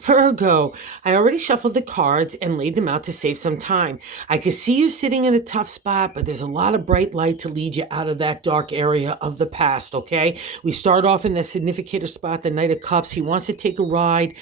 Virgo, I already shuffled the cards and laid them out to save some time. I could see you sitting in a tough spot, but there's a lot of bright light to lead you out of that dark area of the past, okay? We start off in that significator spot, the Knight of Cups. He wants to take a ride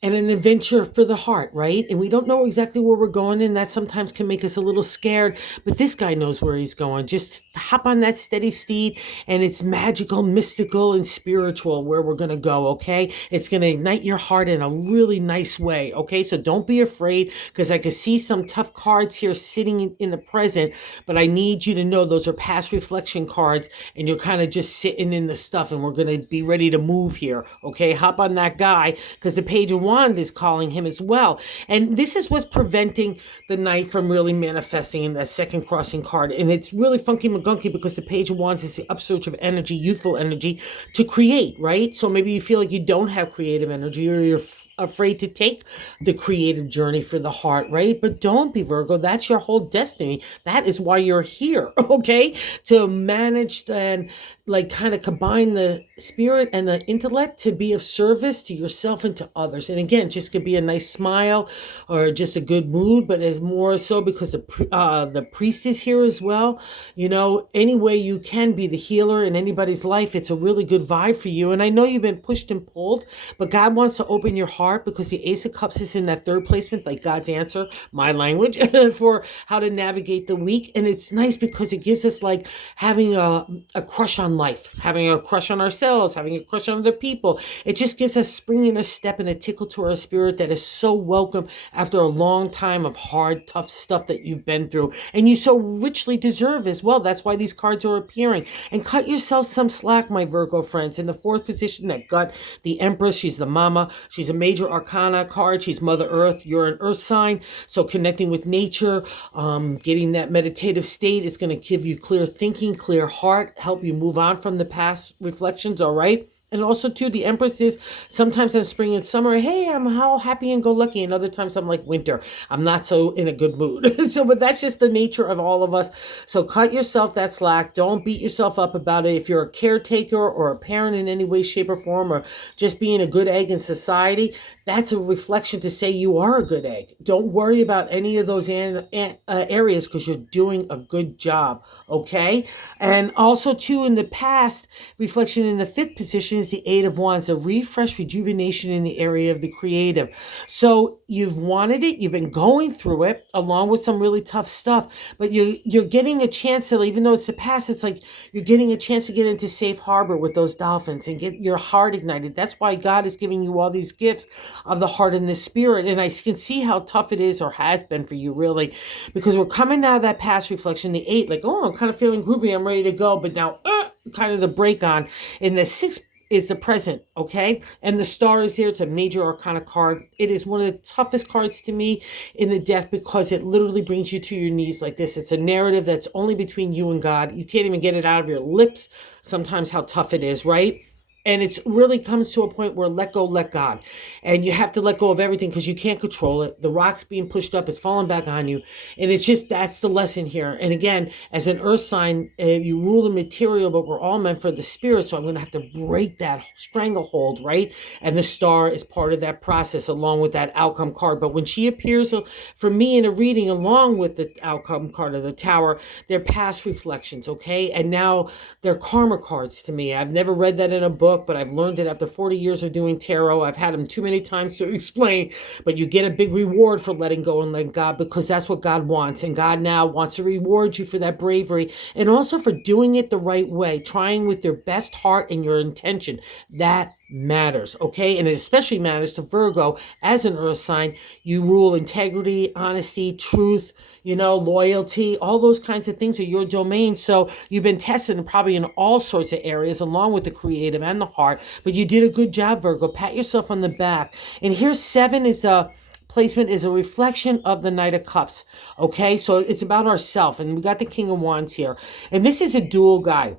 and an adventure for the heart, right? And we don't know exactly where we're going, and that sometimes can make us a little scared, but this guy knows where he's going. Just hop on that steady steed, and it's magical, mystical, and spiritual where we're going to go, okay? It's going to ignite your heart in a really nice way, okay? So don't be afraid, because I can see some tough cards here sitting in the present, but I need you to know those are past reflection cards, and you're kind of just sitting in the stuff, and we're going to be ready to move here, okay? Hop on that guy, because the Page of Wands is calling him as well. And this is what's preventing the Knight from really manifesting in that second crossing card. And it's really funky McGunky because the Page of Wands is the upsurge of energy, youthful energy to create, right? So maybe you feel like you don't have creative energy, or you're afraid to take the creative journey for the heart, right? But don't be, Virgo. That's your whole destiny. That is why you're here, okay? To manage and like kind of combine the spirit and the intellect to be of service to yourself and to others. And again, just could be a nice smile or just a good mood, but it's more so because the priest is here as well. You know, any way you can be the healer in anybody's life, it's a really good vibe for you. And I know you've been pushed and pulled, but God wants to open your heart because the Ace of Cups is in that third placement, like God's answer, my language, for how to navigate the week. And it's nice because it gives us like having a crush on life, having a crush on ourselves, having a crush on other people. It just gives us spring in a step and a tickle to our spirit that is so welcome after a long time of hard, tough stuff that you've been through. And you so richly deserve as well. That's why these cards are appearing. And cut yourself some slack, my Virgo friends. In the fourth position, that gut, the Empress, she's the mama. She's a major arcana card. She's Mother Earth. You're an earth sign. So connecting with nature, getting that meditative state is going to give you clear thinking, clear heart, help you move on from the past reflections, all right? And also, too, the Empress is sometimes in spring and summer, hey, I'm all happy and go lucky. And other times I'm like winter. I'm not so in a good mood. So, but that's just the nature of all of us. So cut yourself that slack. Don't beat yourself up about it. If you're a caretaker or a parent in any way, shape, or form, or just being a good egg in society, that's a reflection to say you are a good egg. Don't worry about any of those areas because you're doing a good job, okay? And also, too, in the past, reflection in the fifth position is the Eight of Wands, a refresh, rejuvenation in the area of the creative. So you've wanted it, you've been going through it, along with some really tough stuff, but you're getting a chance to, even though it's the past, it's like you're getting a chance to get into safe harbor with those dolphins and get your heart ignited. That's why God is giving you all these gifts of the heart and the spirit. And I can see how tough it is or has been for you, really, because we're coming out of that past reflection, the eight, like, oh, I'm kind of feeling groovy, I'm ready to go, but now kind of the break on. In the sixth is the present, okay? And the star is there. It's a major arcana card. It is one of the toughest cards to me in the deck because it literally brings you to your knees like this. It's a narrative that's only between you and God. You can't even get it out of your lips sometimes how tough it is, right? And it's really comes to a point where let go, let God. And you have to let go of everything because you can't control it. The rock's being pushed up, it's falling back on you. And it's just, that's the lesson here. And again, as an earth sign, you rule the material, but we're all meant for the spirit. So I'm going to have to break that stranglehold, right? And the star is part of that process along with that outcome card. But when she appears for me in a reading along with the outcome card of the tower, they're past reflections, okay? And now they're karma cards to me. I've never read that in a book, but I've learned it after 40 years of doing tarot. I've had them too many times to explain, but you get a big reward for letting go and letting God because that's what God wants. And God now wants to reward you for that bravery and also for doing it the right way, trying with your best heart and your intention. That matters, okay? And it especially matters to Virgo as an earth sign. You rule integrity, honesty, truth, loyalty, all those kinds of things are your domain. So you've been tested probably in all sorts of areas along with the creative and the heart, but you did a good job, Virgo. Pat yourself on the back. And here's 7 is a placement is a reflection of the Knight of Cups, okay? So it's about ourself, and we got the King of Wands here. And this is a dual guy.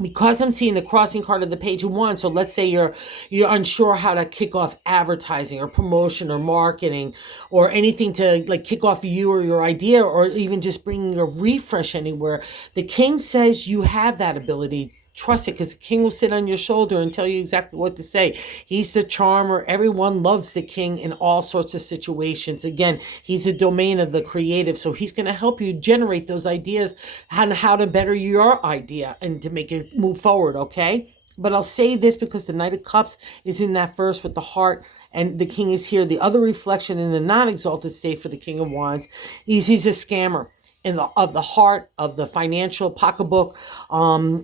Because I'm seeing the crossing card of the Page of Wands, so let's say you're unsure how to kick off advertising or promotion or marketing or anything to like kick off you or your idea or even just bringing a refresh anywhere. The King says you have that ability trust it, because the king will sit on your shoulder and tell you exactly what to say. He's the charmer. Everyone loves the king in all sorts of situations. Again, he's the domain of the creative, so he's going to help you generate those ideas on how to better your idea and to make it move forward, okay? But I'll say this because the Knight of Cups is in that verse with the heart, and the king is here. The other reflection in the non-exalted state for the King of Wands is he's a scammer of the heart, of the financial pocketbook,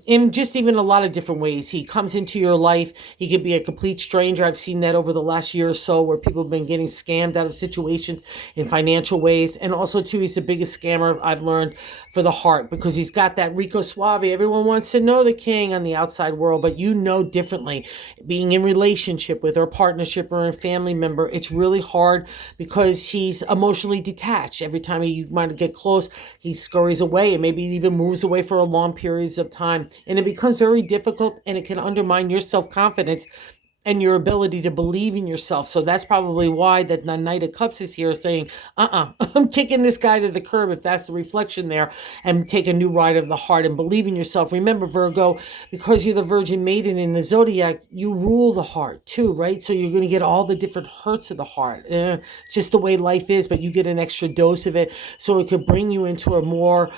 in just even a lot of different ways. He comes into your life. He could be a complete stranger. I've seen that over the last year or so, where people have been getting scammed out of situations in financial ways. And also too, he's the biggest scammer I've learned for the heart, because he's got that Rico Suave. Everyone wants to know the king on the outside world, but you know differently. Being in relationship with, or partnership, or a family member, it's really hard because he's emotionally detached. Every time you might get close, he scurries away, and maybe even moves away for a long periods of time. And it becomes very difficult, and it can undermine your self-confidence and your ability to believe in yourself. So that's probably why that the Knight of Cups is here saying, I'm kicking this guy to the curb, if that's the reflection there, and take a new ride of the heart and believe in yourself. Remember, Virgo, because you're the Virgin Maiden in the Zodiac, you rule the heart too, right? So you're going to get all the different hurts of the heart. It's just the way life is, but you get an extra dose of it, so it could bring you into a more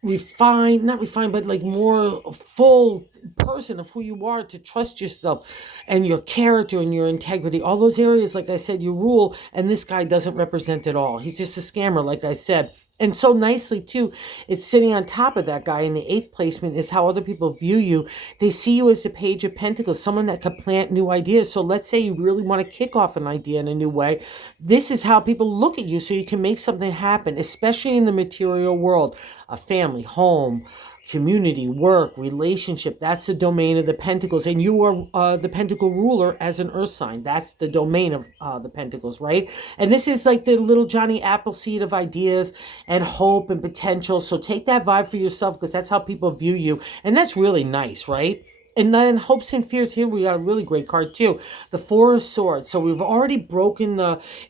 refined, not refined, but like more full person of who you are, to trust yourself and your character and your integrity. All those areas, like I said, you rule, and this guy doesn't represent it all. He's just a scammer, like I said. And so nicely too, it's sitting on top of that guy in the 8th placement is how other people view you. They see you as the Page of Pentacles, someone that could plant new ideas. So let's say you really want to kick off an idea in a new way. This is how people look at you, so you can make something happen, especially in the material world. A family, home, community, work, relationship. That's the domain of the Pentacles. And you are the Pentacle ruler as an earth sign. That's the domain of the Pentacles, right? And this is like the little Johnny Appleseed of ideas and hope and potential. So take that vibe for yourself, because that's how people view you. And that's really nice, right? And then hopes and fears, here we got a really great card too, the Four of Swords. So we've already broken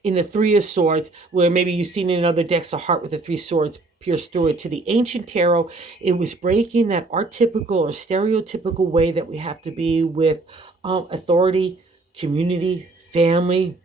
in the Three of Swords, where maybe you've seen in other decks the heart with the 3 swords pierced through it. To the ancient tarot, it was breaking that archetypical or stereotypical way that we have to be with authority, community, family,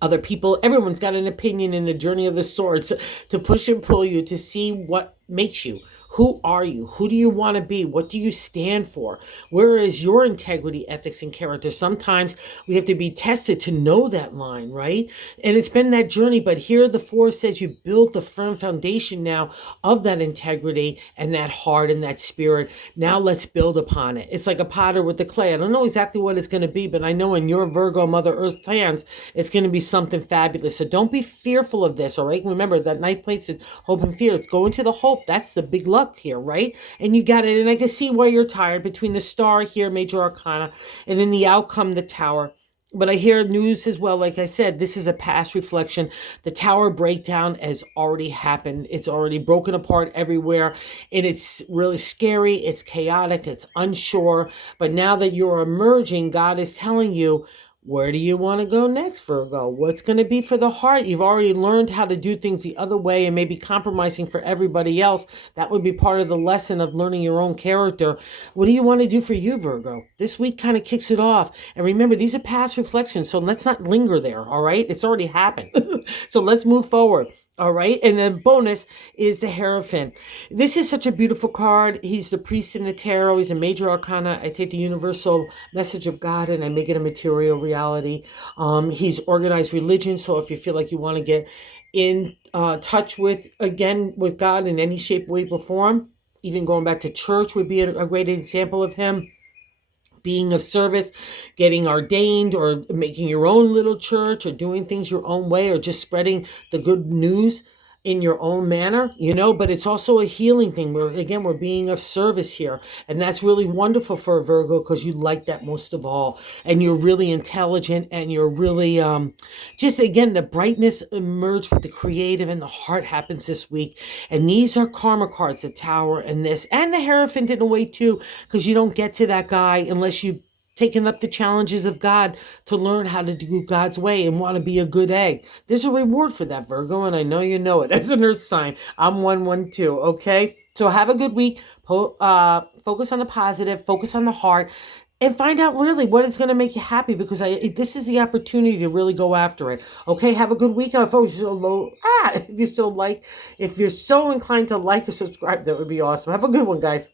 other people. Everyone's got an opinion in the journey of the swords to push and pull you to see what makes you. Who are you? Who do you want to be? What do you stand for? Where is your integrity, ethics, and character? Sometimes we have to be tested to know that line, right? And it's been that journey, but here the Four says you built the firm foundation now of that integrity and that heart and that spirit. Now let's build upon it. It's like a potter with the clay. I don't know exactly what it's going to be, but I know in your Virgo Mother Earth hands, it's going to be something fabulous. So don't be fearful of this, all right? Remember that 9th place is hope and fear. It's going to the hope. That's the big luck here, right? And you got it. And I can see why you're tired between the Star here, Major Arcana, and in the outcome, the Tower. But I hear news as well. Like I said, this is a past reflection. The Tower breakdown has already happened. It's already broken apart everywhere. And it's really scary. It's chaotic. It's unsure. But now that you're emerging, God is telling you, where do you want to go next, Virgo? What's going to be for the heart? You've already learned how to do things the other way and maybe compromising for everybody else. That would be part of the lesson of learning your own character. What do you want to do for you, Virgo? This week kind of kicks it off. And remember, these are past reflections, so let's not linger there, all right? It's already happened. So let's move forward. All right. And then bonus is the Hierophant. This is such a beautiful card. He's the priest in the tarot. He's a major arcana. I take the universal message of God and I make it a material reality. He's organized religion. So if you feel like you want to get in touch with God in any shape, way, or form, even going back to church would be a great example of him. Being of service, getting ordained, or making your own little church, or doing things your own way, or just spreading the good news in your own manner, but it's also a healing thing where, again, we're being of service here. And that's really wonderful for a Virgo, because you like that most of all. And you're really intelligent, and you're really, just again, the brightness emerged with the creative, and the heart happens this week. And these are karma cards, the Tower and this, and the Hierophant in a way too, because you don't get to that guy unless you taking up the challenges of God to learn how to do God's way and want to be a good egg. There's a reward for that, Virgo, and I know you know it. As an earth sign, I'm 112, okay? So have a good week. Focus on the positive, focus on the heart, and find out really what is going to make you happy, because this is the opportunity to really go after it. Okay, have a good week. If you're so inclined to like or subscribe, that would be awesome. Have a good one, guys.